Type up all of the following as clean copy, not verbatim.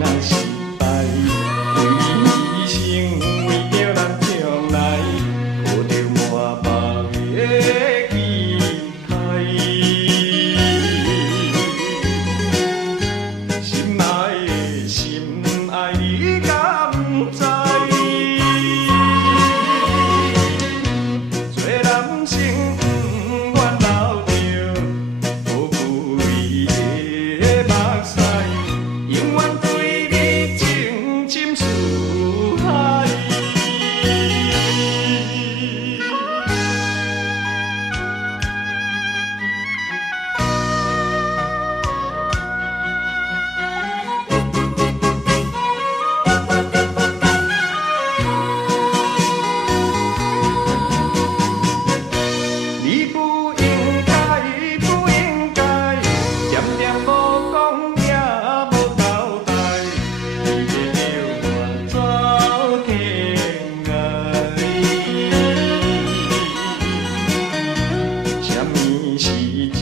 人失败，为伊生为着咱将来，抱着满腹的期待，心爱的心爱你敢知？做男生不愿留着无愧的目屎，永远对你情深似海。你不应该，不应该，念念无讲也无交代，你要我走天涯。什么是情？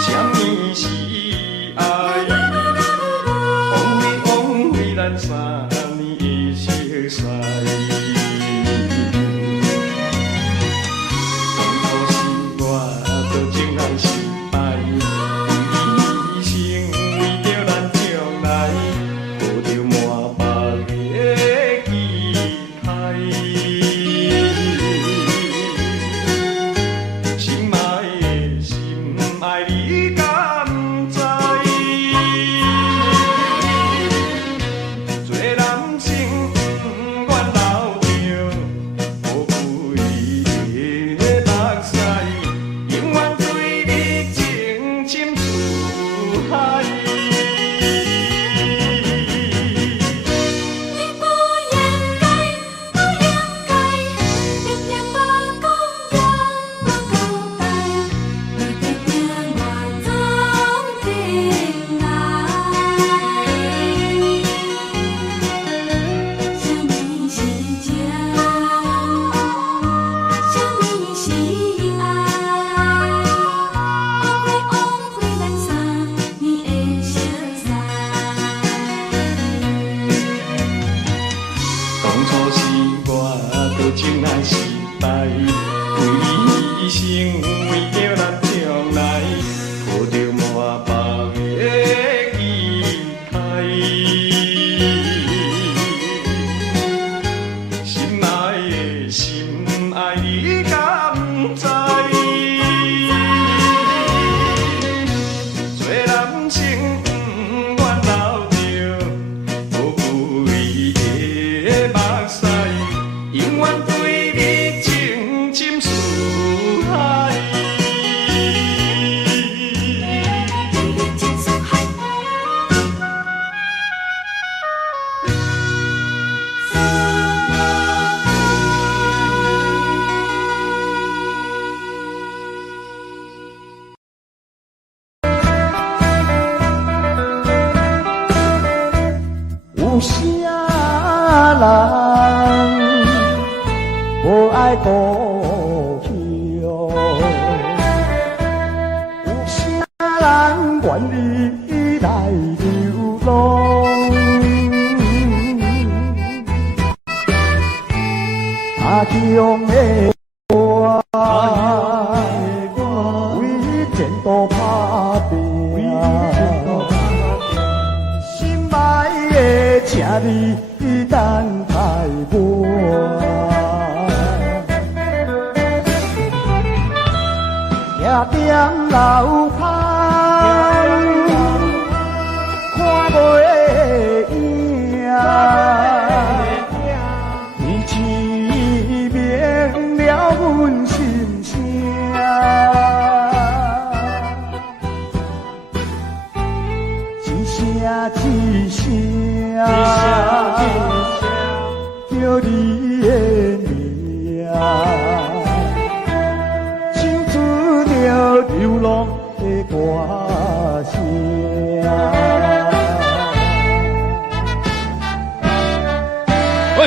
什么是爱？枉费咱3年的熟悉。情爱失败，为伊生为着咱将来，抱着满腹的期待，心爱的心爱你敢知？做男生不愿留着无愧的目屎。永远对你情深似海，情似海。有啥人？无爱故乡，有啥人愿意来流浪？他乡的我，为前途打拼，心爱的，请你等待我。徛踮路口，看袂影，天市明了阮心声，一声一声叫你的名。流浪的歌声，喂，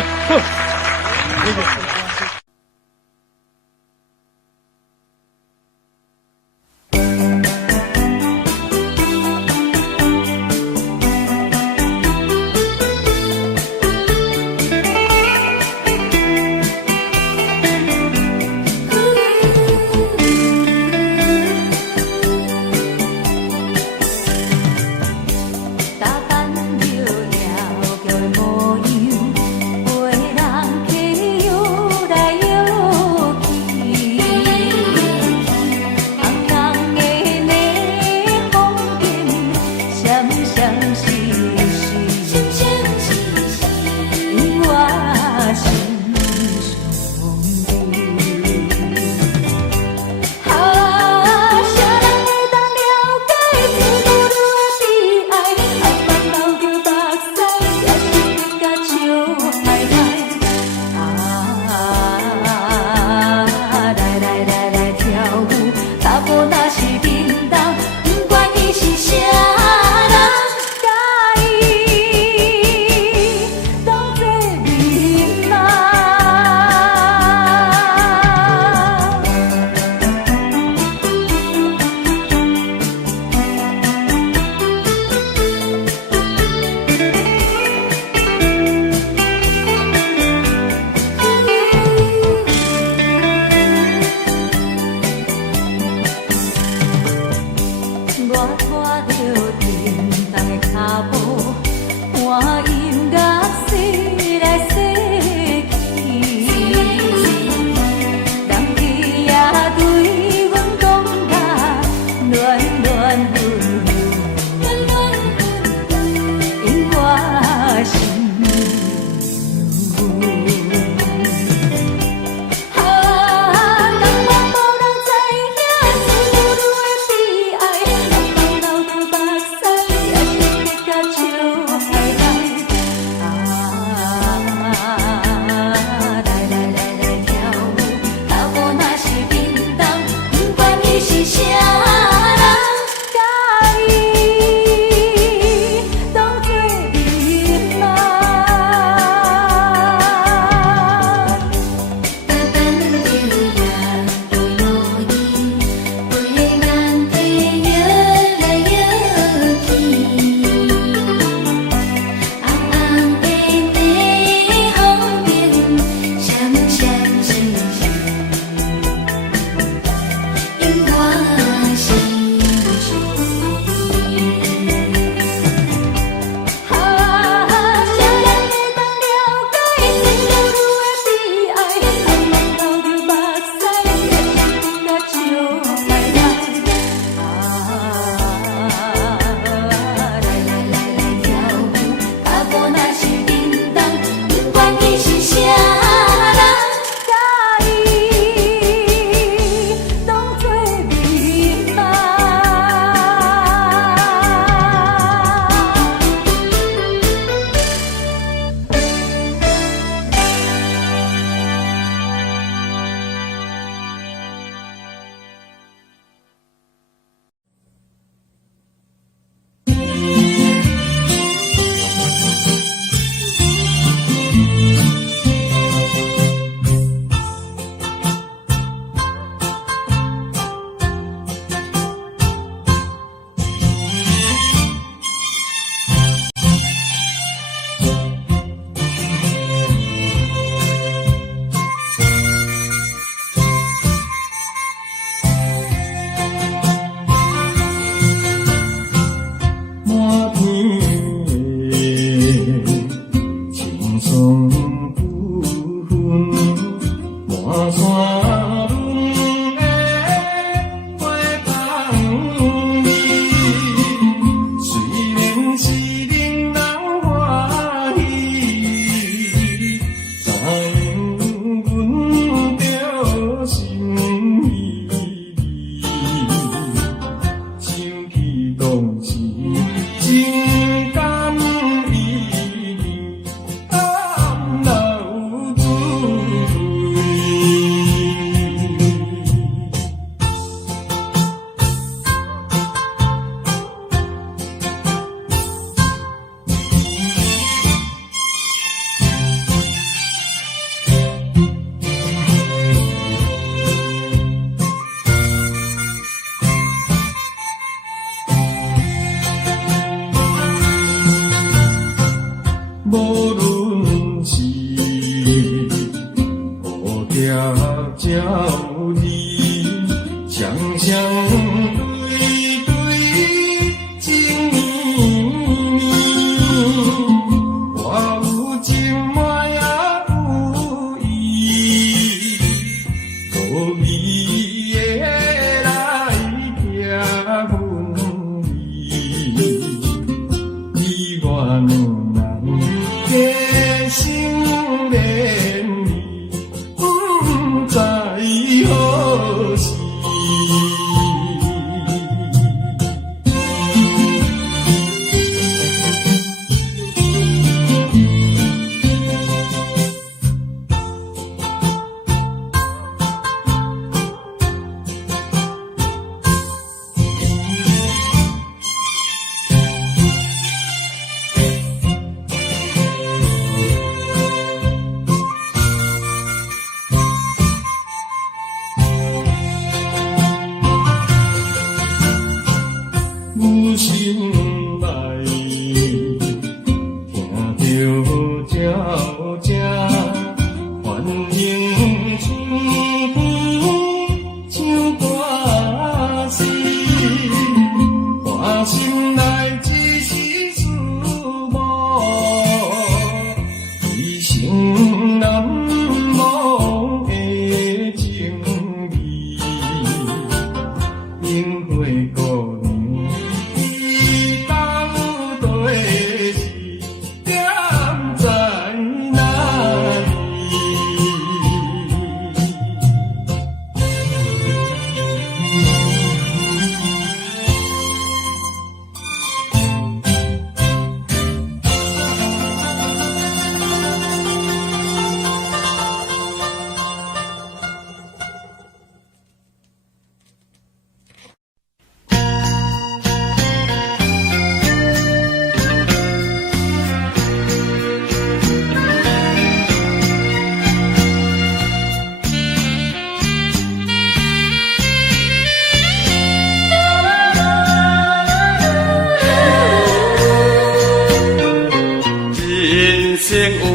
有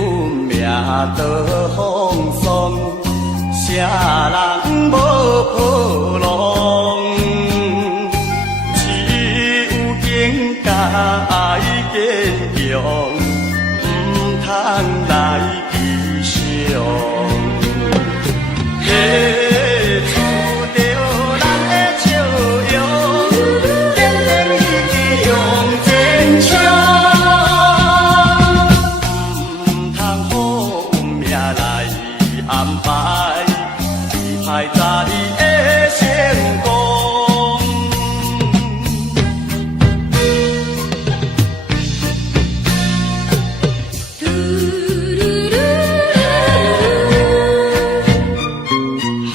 命就风霜，啥人无破浪？只有境界坚强，唔通来悲伤。嘿，厝着人的笑容，坚定意志向前冲。唔通予命来安排，歹早你的成功。寒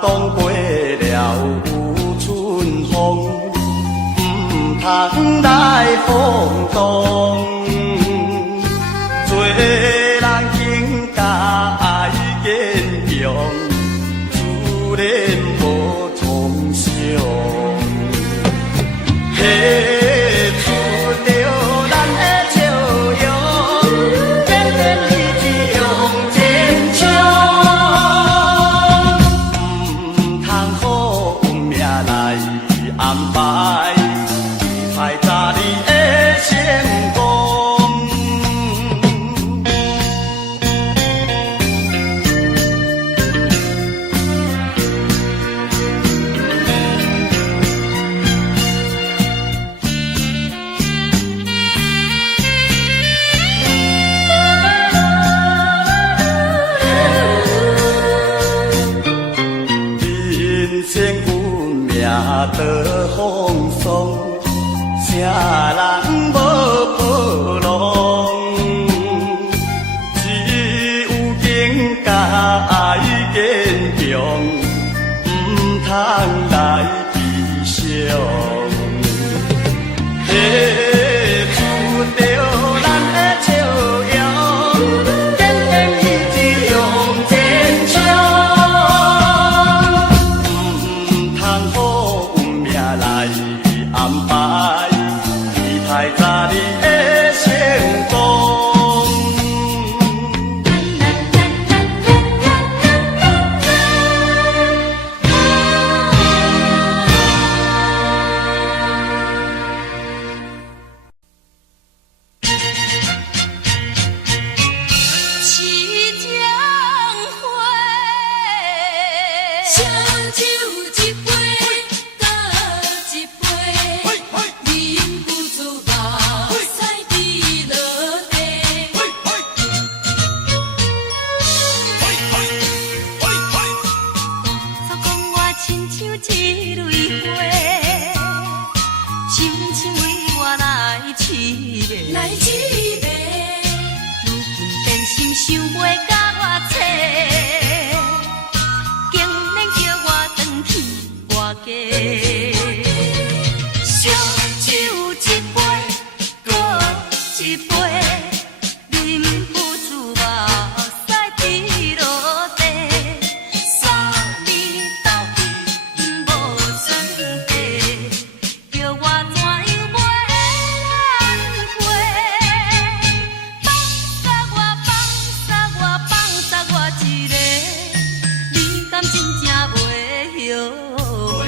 冬过了有春风，唔通来风动。做人境界坚强，自然无创伤。嘿，出着咱的笑容，坚定意志向前冲。唔通予命来安排，歹早你的成功。人生有命就风霜，啥人无破浪？只有境界坚强，唔通来悲伤。嘿，厝着咱的笑容，坚定意志向前冲。唔通予命来安排，歹早你的成功。七江花，烧酒一杯搁一杯，饮不住目屎滴落地。草讲我亲像一蕊花，深深为我来凄迷。来凄迷。如今变心想袂甲我找，竟然叫我转去外家。烧酒一杯，搁一杯，忍不住目屎滴落地。3年到底无算计，叫我怎样袂难过？放杀我一个，你敢真正袂后悔？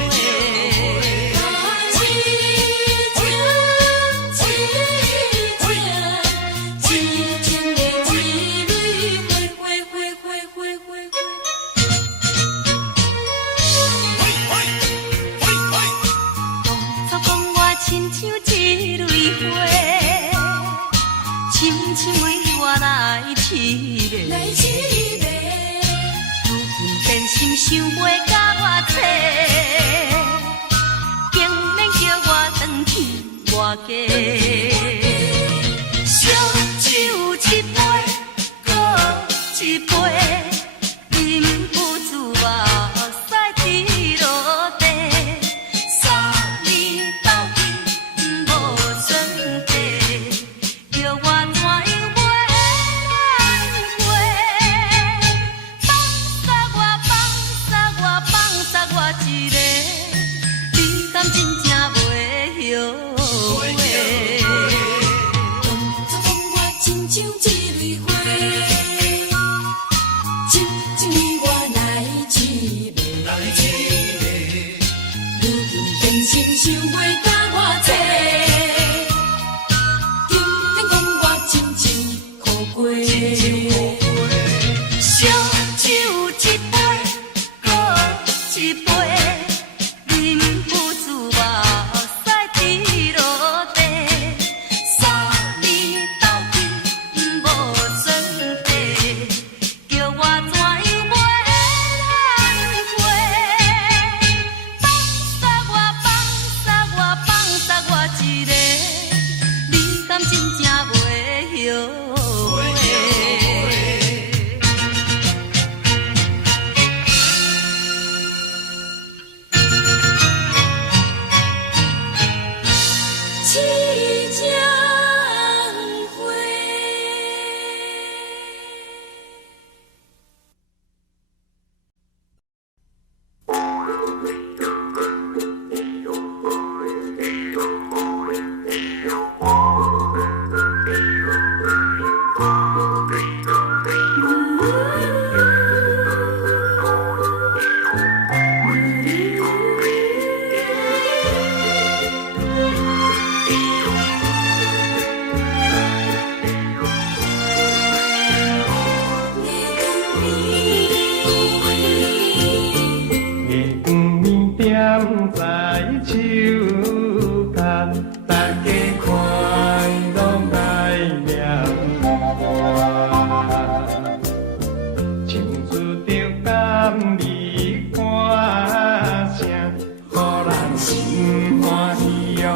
在手牵，大家快乐来念歌，唱出着甘美歌声，予人心欢喜哦。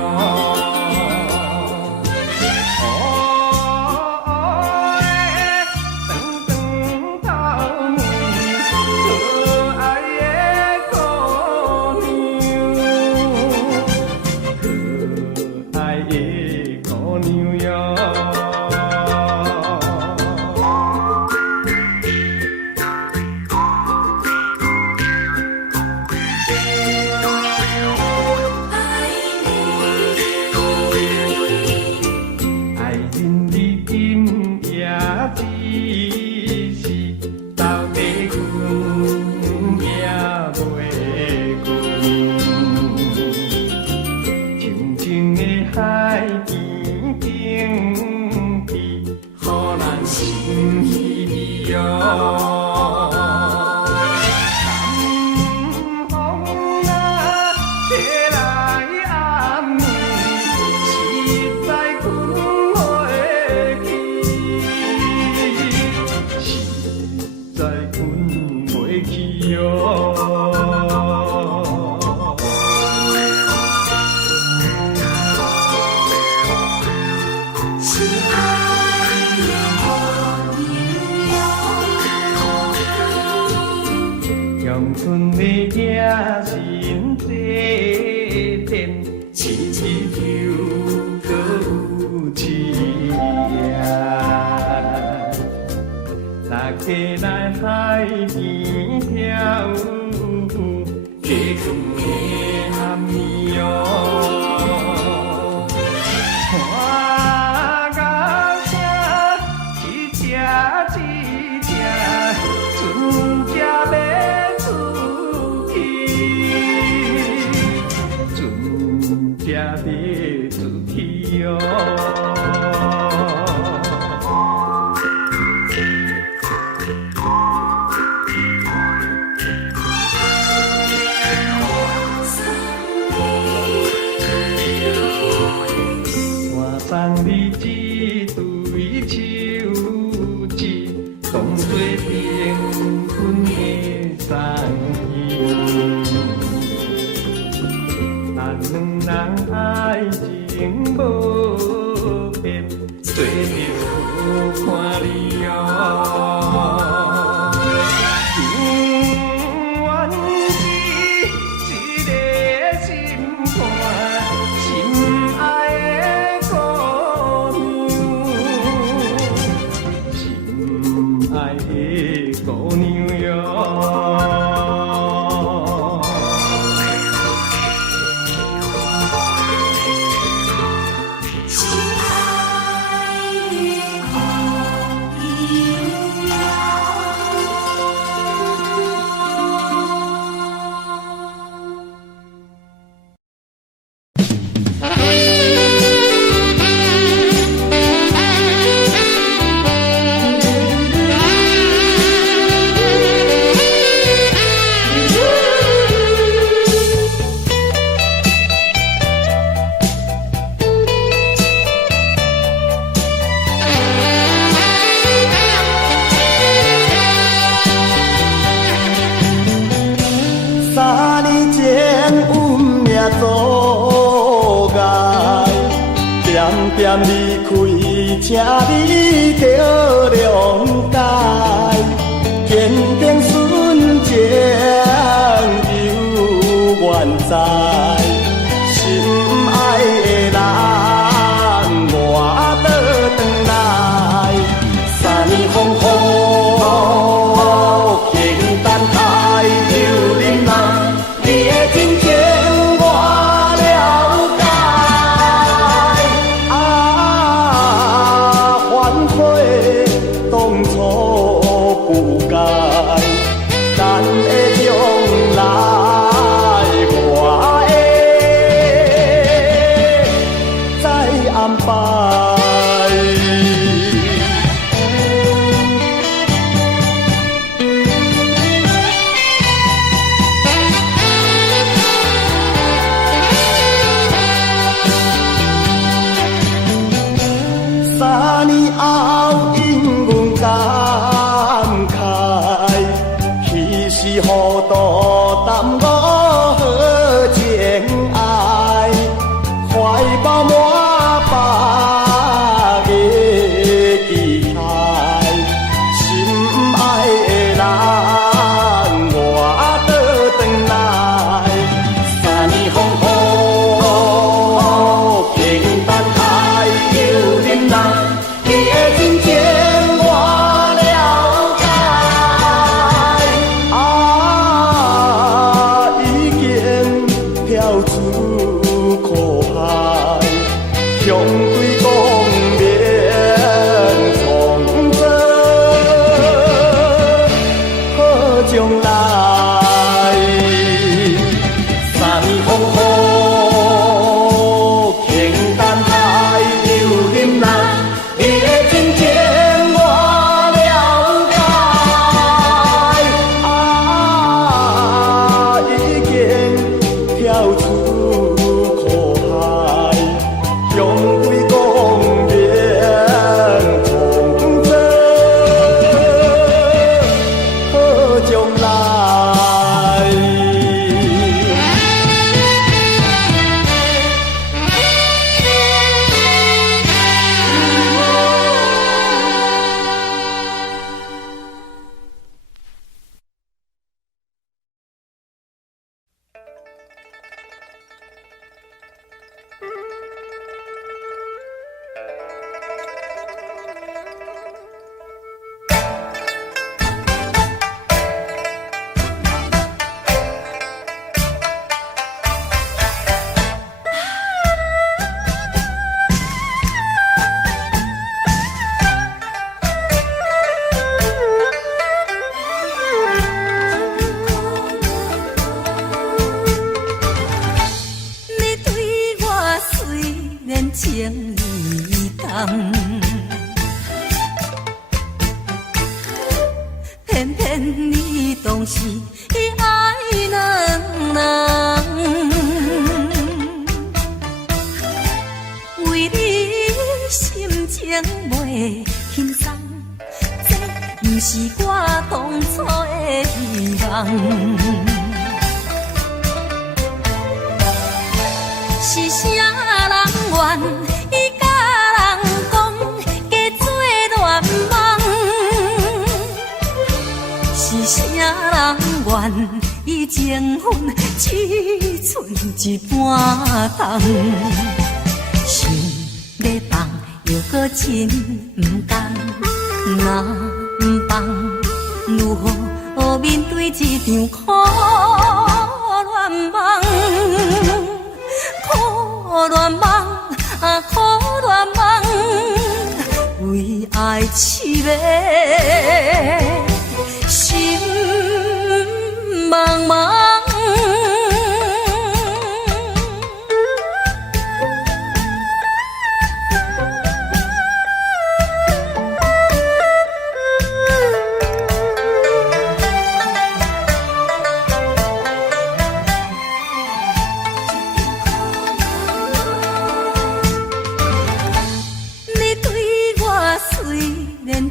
乡村的野心这天，一日就可有一夜。大家来海边跳舞，加糖的含义哦。看到声，一只一只，船只要出去，船只要出去哦。送你一对手指，当作订婚的送衣。咱两人爱情无变，做着看你哦。情缘是一个心肝，心爱的。爱的姑娘哟，心爱的姑娘3年前运命阻碍，渐渐离开，请你着谅解，坚定纯情犹原在，心爱的人我倒转来，3年风雨。咱的将来，我的出苦海，向对光面创造好将来。三风雨，轻等待又忍耐，你的真情我了解。已经跳出苦海，向对光面创造好将来。情意重，偏偏你当时爱两人，为你心情袂轻松，这不是我当初的希望。是啥人愿伊甲人讲，加做恋梦？是啥人愿伊情分只剩一半重？想要放又搁真不甘，若不放，如何面对这场苦恋梦？苦恋梦啊，苦恋梦，为爱痴迷，心茫茫。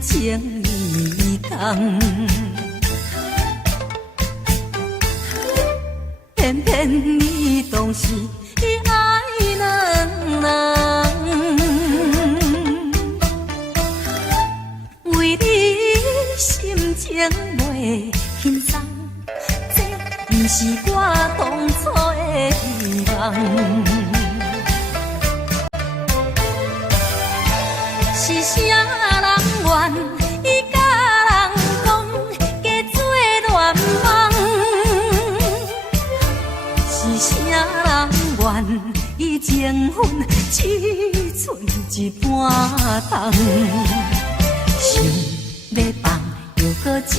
情意重，偏偏你当时爱两人，为你心情袂轻松，这不是我当初的希望。是啥人愿伊甲人讲，加做恋梦？是啥人愿伊情分只剩一半重？想要放又搁真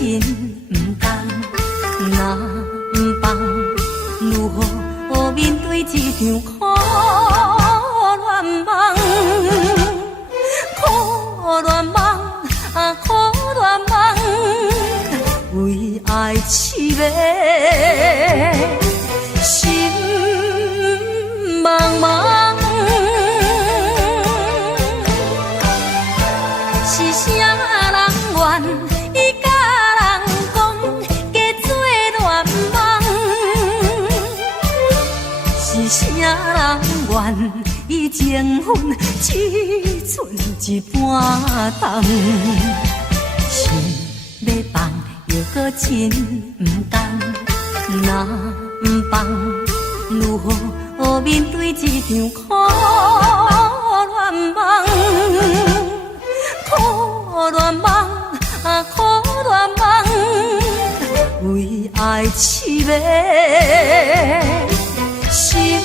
不甘，若不放，如何面对这场苦恋梦？苦恋梦啊，苦恋梦，为爱痴迷，心茫茫。是啥人愿伊甲人讲，加做恋梦？是啥人愿伊情分只剩一半重？想要放又搁真不甘，若不放，如何面对这场苦恋梦？苦恋梦啊，苦恋梦，为爱痴迷，心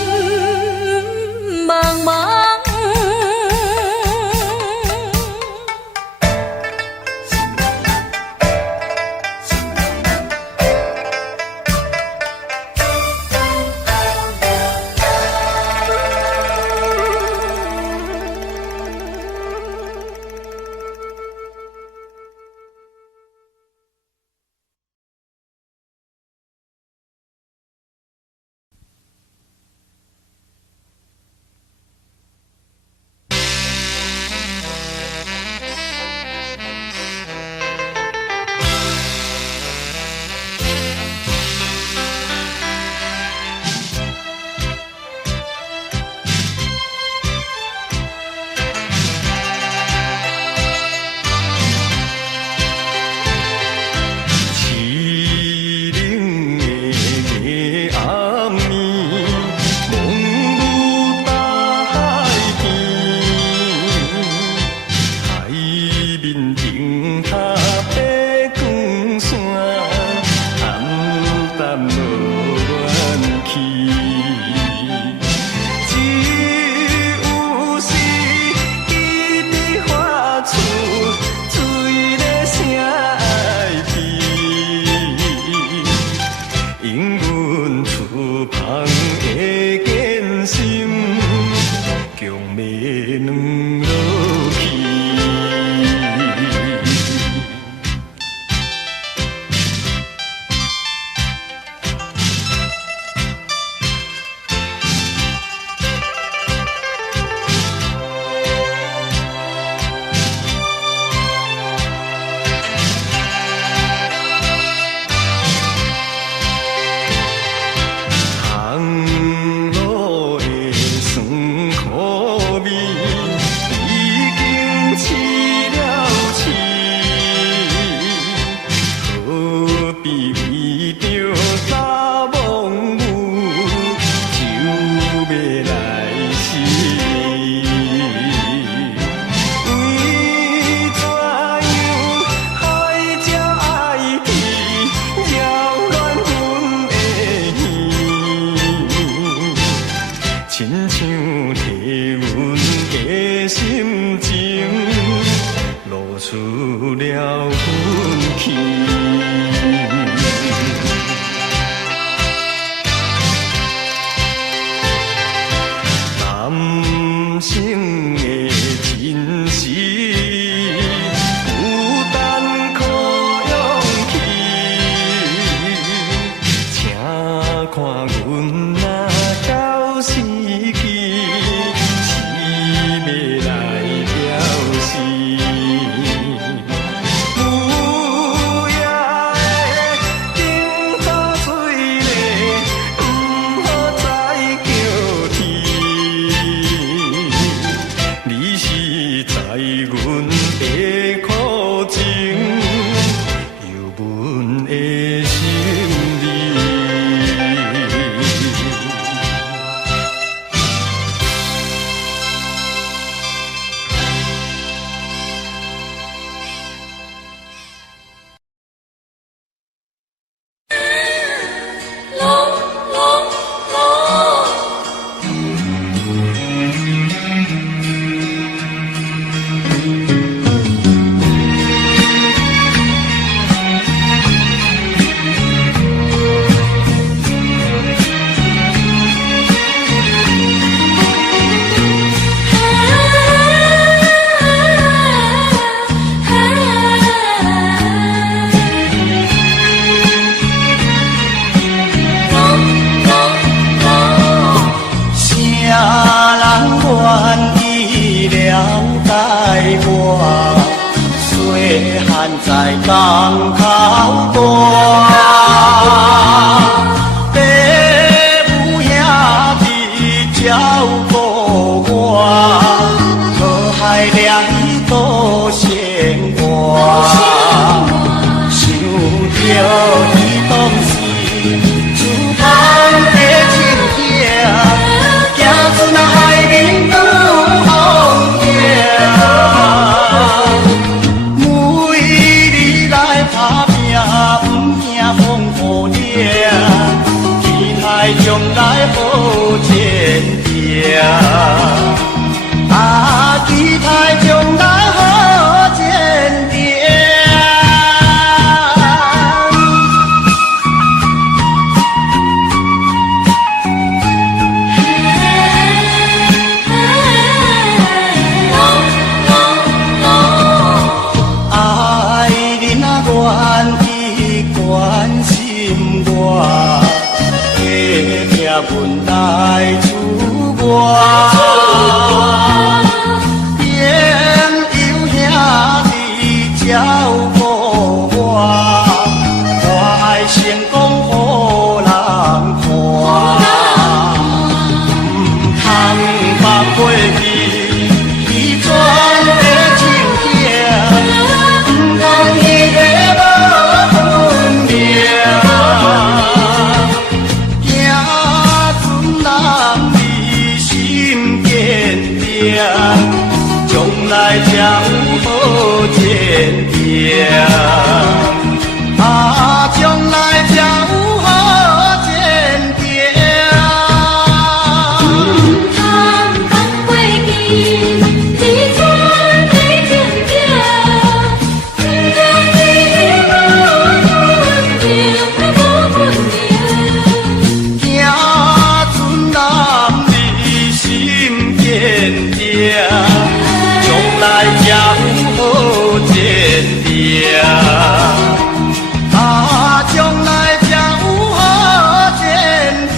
在我，细汉在港口大，爸母兄弟照顾我，好海掠伊多生活，想着伊当时自芳的情景，行出那海面拄风景，每日来打拼，不惊风雨掠，期待将来好前程，啊，期待将来好前程。爱你若愿意关心我，加疼阮来厝外，应有兄弟照顾我，我爱成功予人看，通放过去伊全的情景，不通伊的无分明。行船男儿心坚定，将来才有好前程，啊，将来才有好前程。啊，将来才有好前程。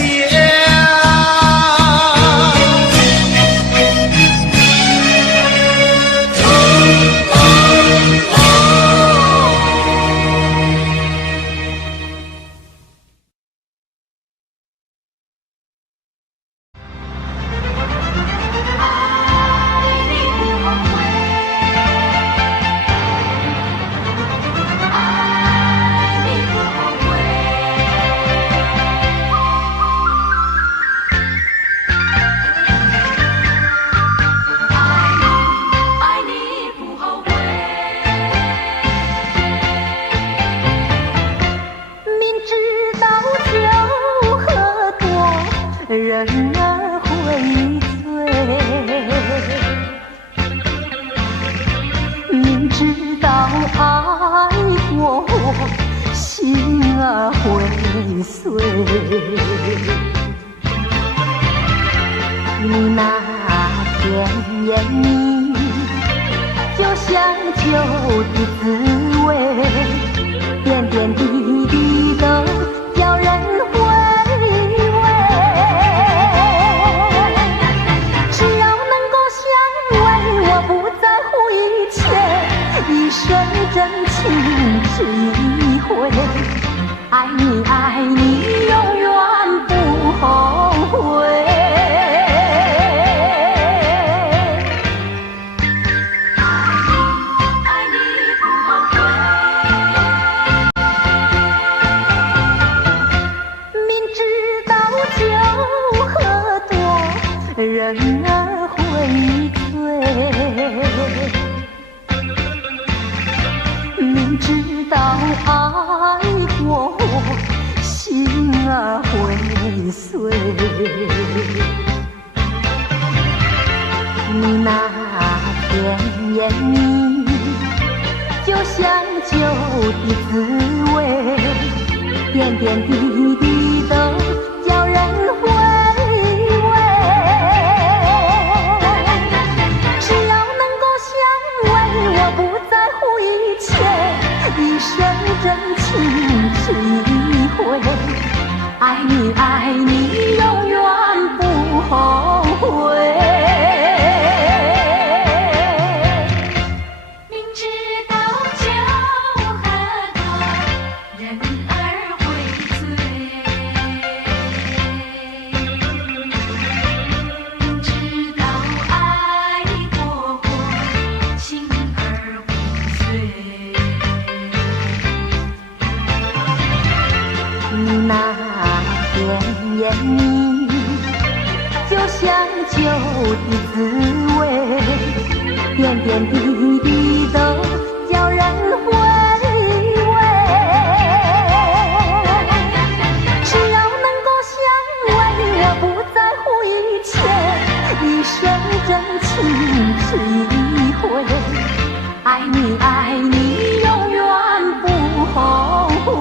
人儿会醉，明知道爱过，心儿会碎。你那甜言蜜语，就像酒的滋味，点点滴滴都叫人回味。只要能够相偎，我不在乎一切，一生真情只一回。爱你爱你，永远不后悔。人儿会醉，明知道爱过，心儿会碎。你那甜言蜜语，就像酒的滋味，点点滴滴都叫人回味。一生真情只一回，爱你爱你，永远不后悔。滋味，点点滴滴都叫人回味。只要能够相偎，我不在乎一切，一生真情是一回。爱你爱你，永远不后悔。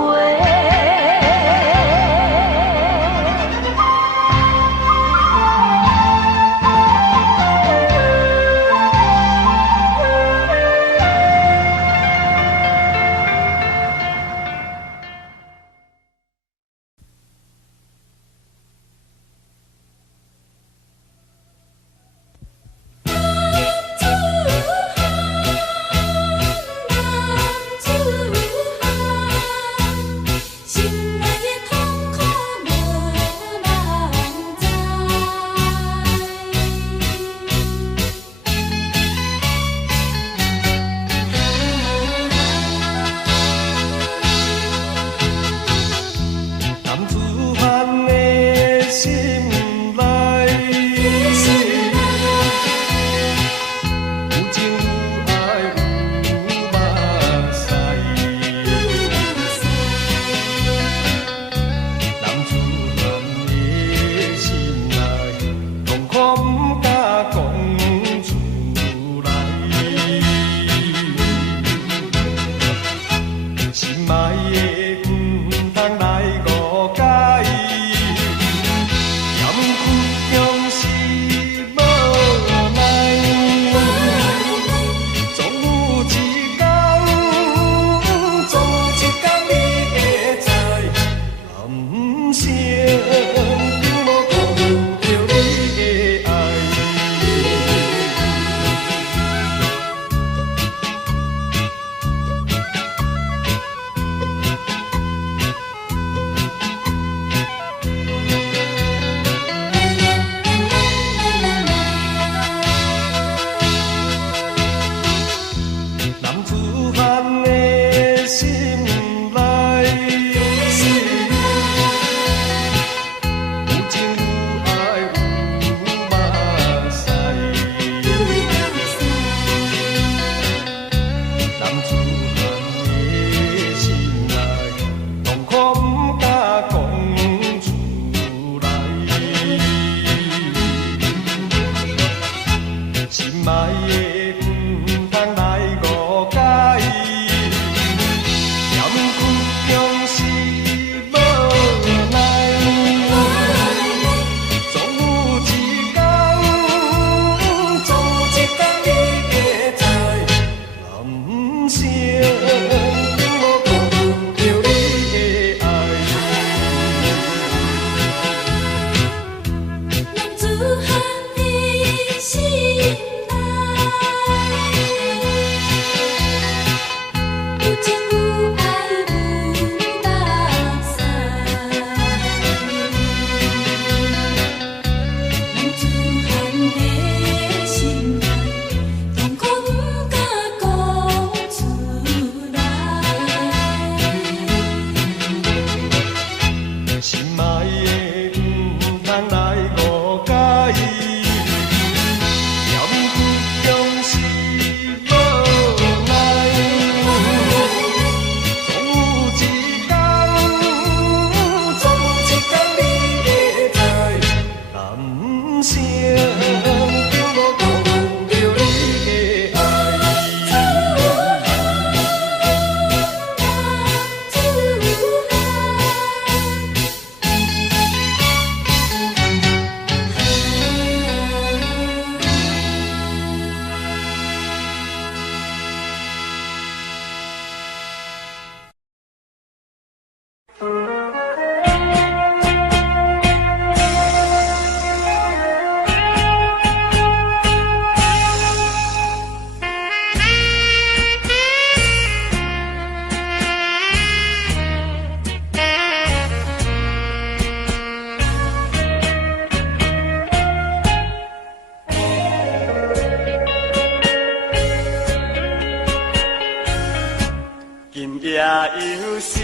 又是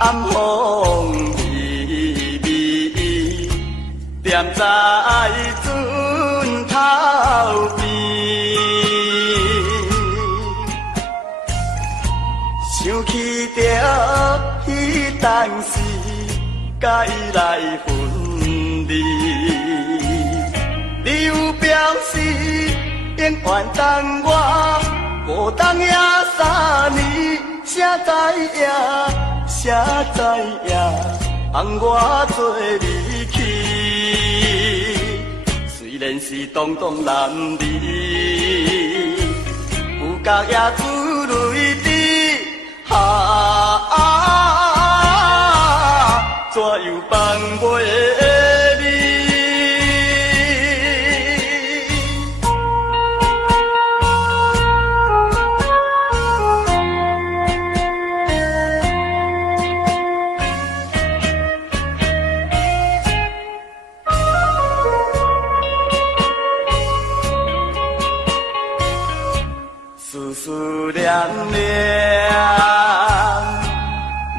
暗风微微，定念在船头边，想起着彼当时，甲伊来分离。你有表示永远等我，无当也3年，谁知影，谁知影。放我做离去，虽然是东东男儿，有觉也珠泪滴，怎又放袂你？念念，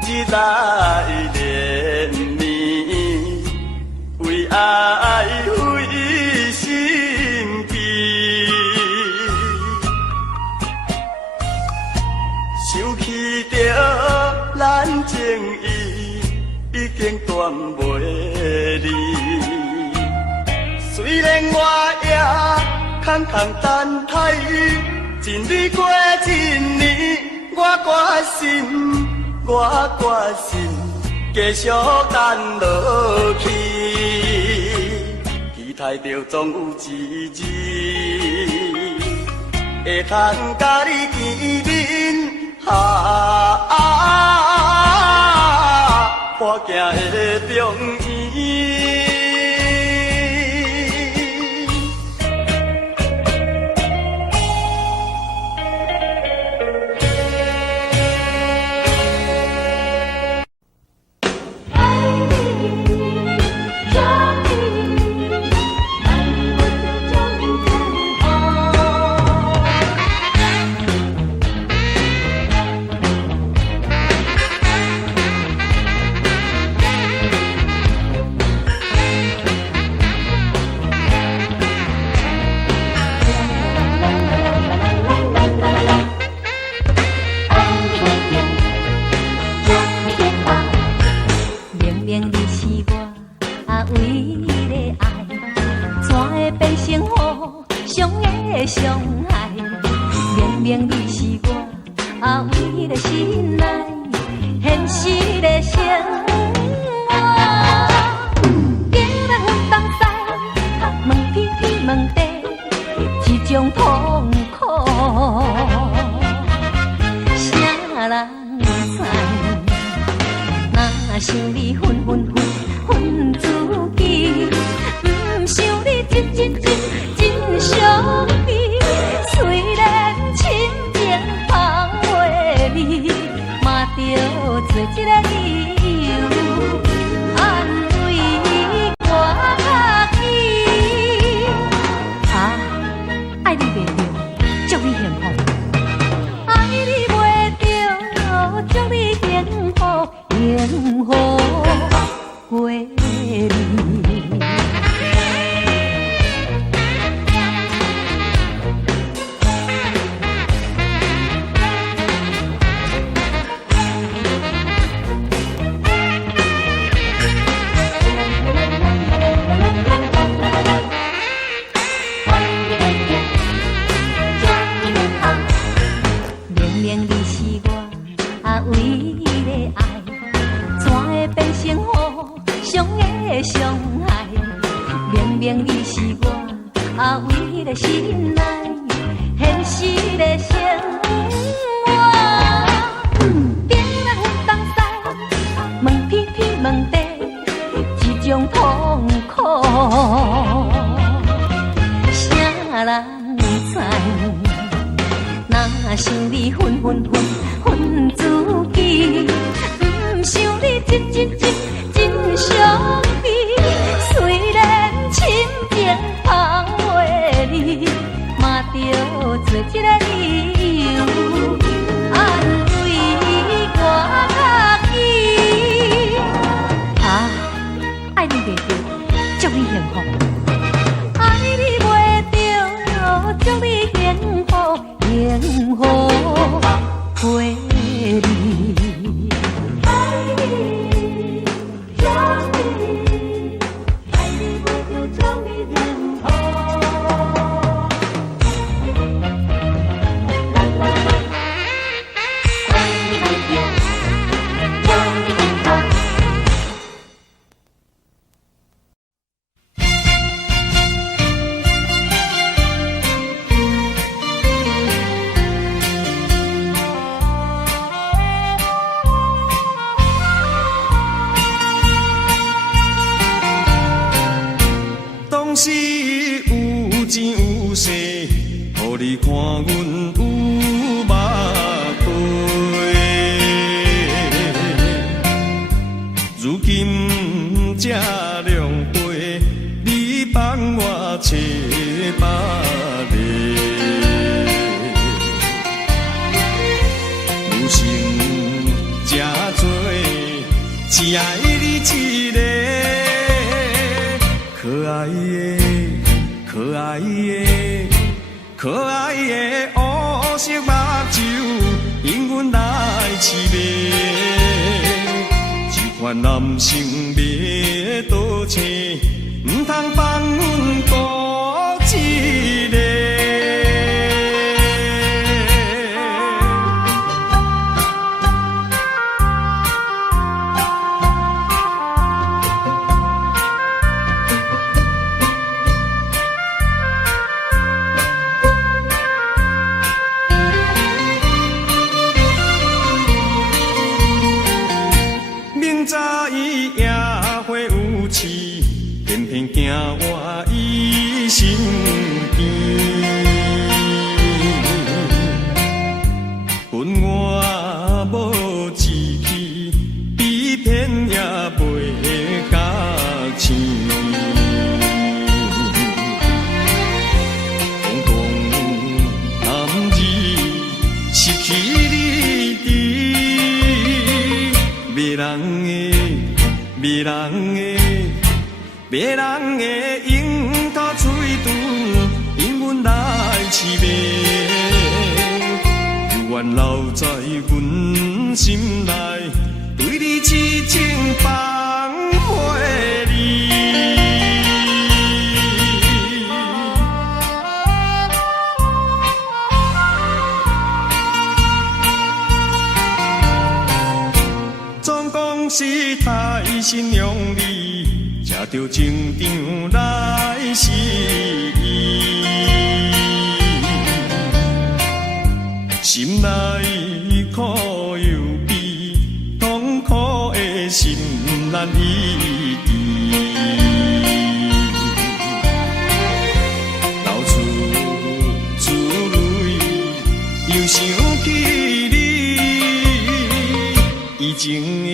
日来连绵，为爱费心机，想起着咱情谊已经断袂离。虽然我也空空等待。一日过一年，我决心继续等落去，期待着总有一日会通甲你见面，破镜的中院。祝你幸福。爱你袂着，祝你幸福，幸福陪你。爱你，想你，爱你袂着，祝你幸福。当时有钱有势，互你看阮有目地。如今这两杯，你放我找别个。女性这多，只爱你一个。可爱的，可爱的，可爱的黑色目睭，因阮来痴迷。这款男性要倒找，唔通放阮孤一个。早伊也会有痴，偏偏惊我伊身边。本我无志气，比骗也袂甲青。讲讲男儿失去你伫别人的。别人的，别人的樱桃嘴唇，因阮来痴迷，有缘留在阮心内，对你痴情放火里。总讲是太心用力，才着情场来失意。心内苦又悲，痛苦的心难医治。流出泪，又想起你，以前的。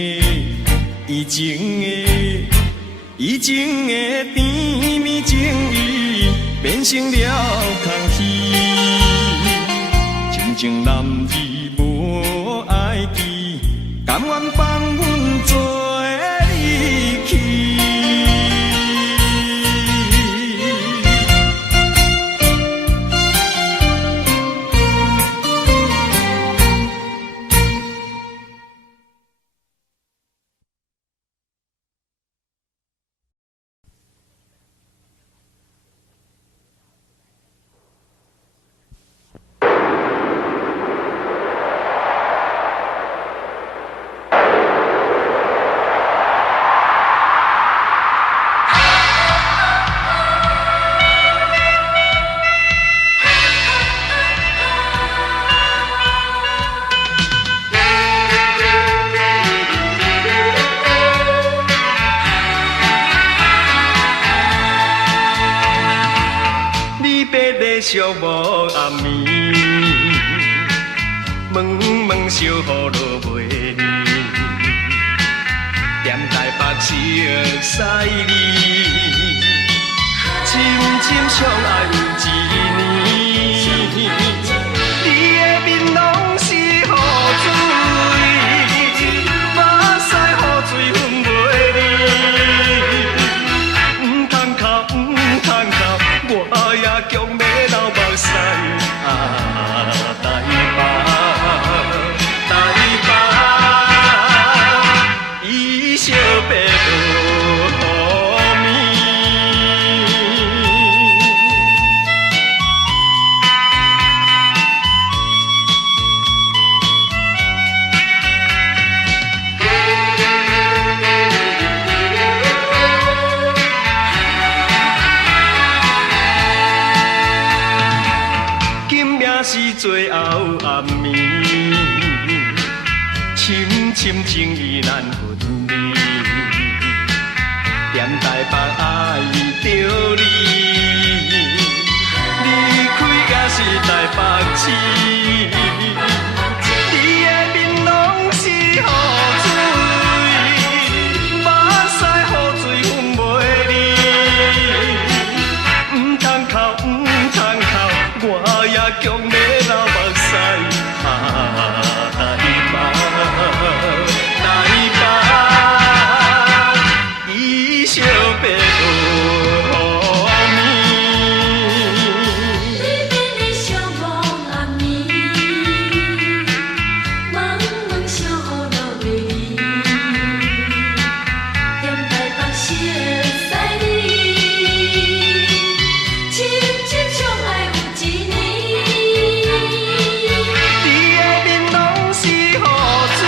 以前的甜蜜情意变成了空虚，真情男儿无爱记，甘愿放阮做离去。寂无暗暝，问问小雨落袂离，踮台北色西里，深深相爱有一年。你的面拢是雨水，目屎雨水分袂离，唔通最后暗暝，深深情意难分离。踮台北爱着你，离开也是台北市。你的面拢是雨水，目屎雨水分袂离。唔通哭，唔通哭，我也强要流目屎。啊，台北，台北，伊惜白落雨暝。你面的寂寞暗暝，茫茫小雨落袂离。踮台北市的西里，深深相爱有一年。你的面拢是雨水，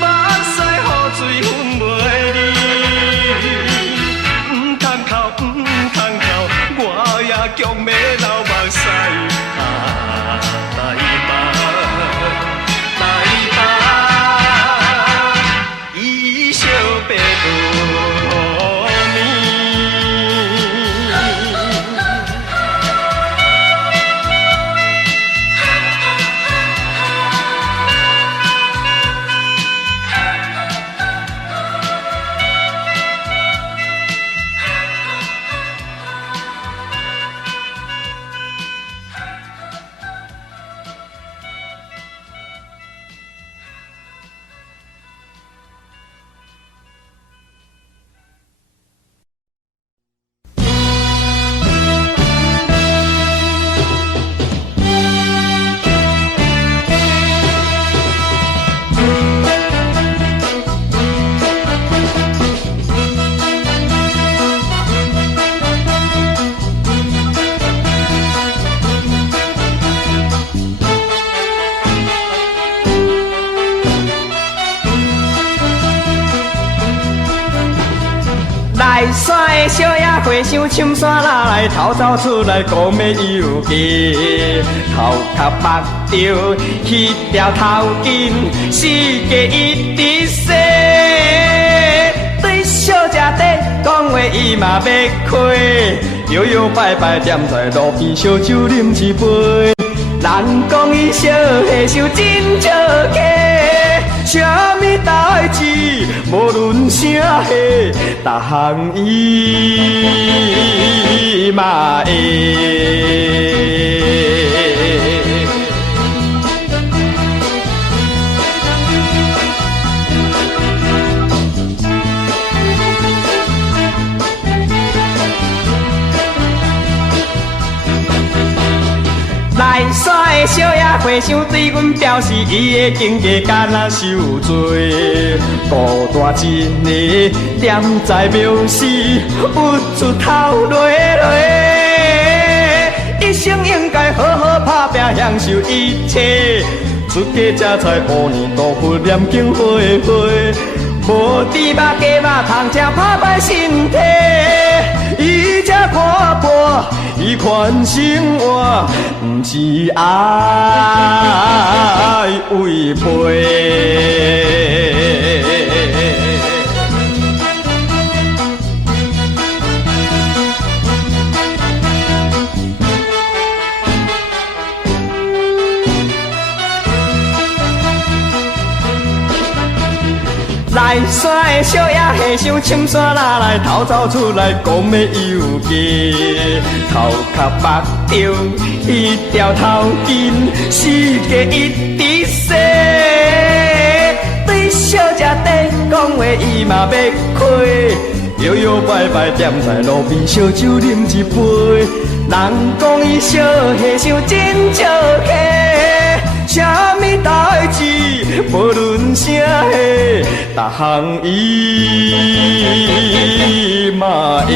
目屎雨水分袂离。唔通哭，唔通哭，我也强要流目屎。啊，台北，台北，伊惜白落雨来山的小野花香，深山哪来偷走出来讲要游记？头壳目着迄条头巾，世界一直洗。对小姐底讲话伊嘛要开，摇摇摆摆踮在路边烧酒啉一杯。人讲伊小下手真少客。啥物代志，无论啥岁，逐项伊嘛会。来山的小野花香对阮表示伊的境界敢若受罪，孤单一日踮在庙寺，郁出头落落。一生应该好好打拼，享受一切。出家食菜乌年度福，念经花花，无猪肉鸡肉通吃，打败身体。伊才看破，伊款生活，不是爱违背。来山的小野下想深山哪来偷走出来讲要游记，头壳目着迄条头巾，世界一直洗。对小姐底讲话伊嘛要开，摇摇摆摆踮在路边烧酒啉一杯。人讲伊小下想真少客。啥物代志，无论啥岁，逐项伊嘛会。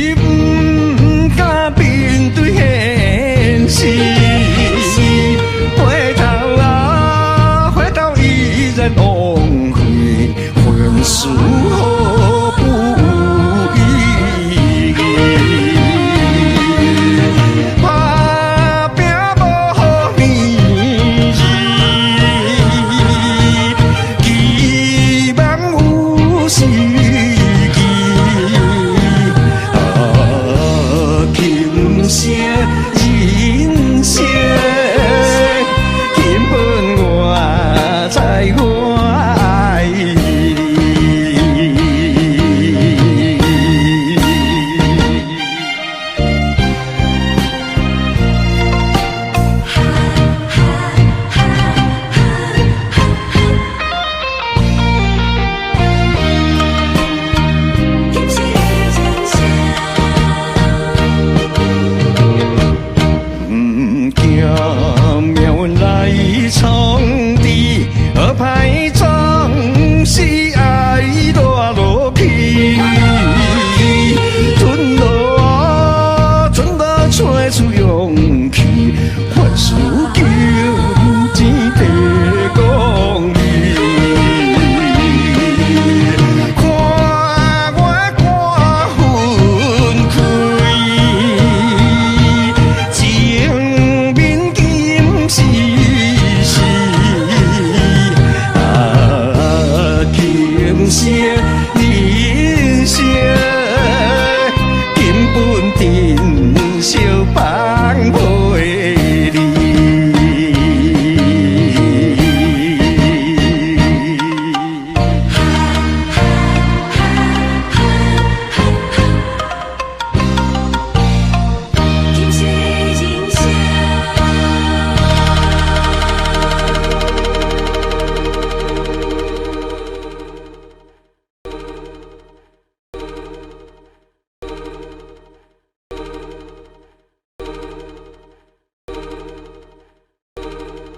你不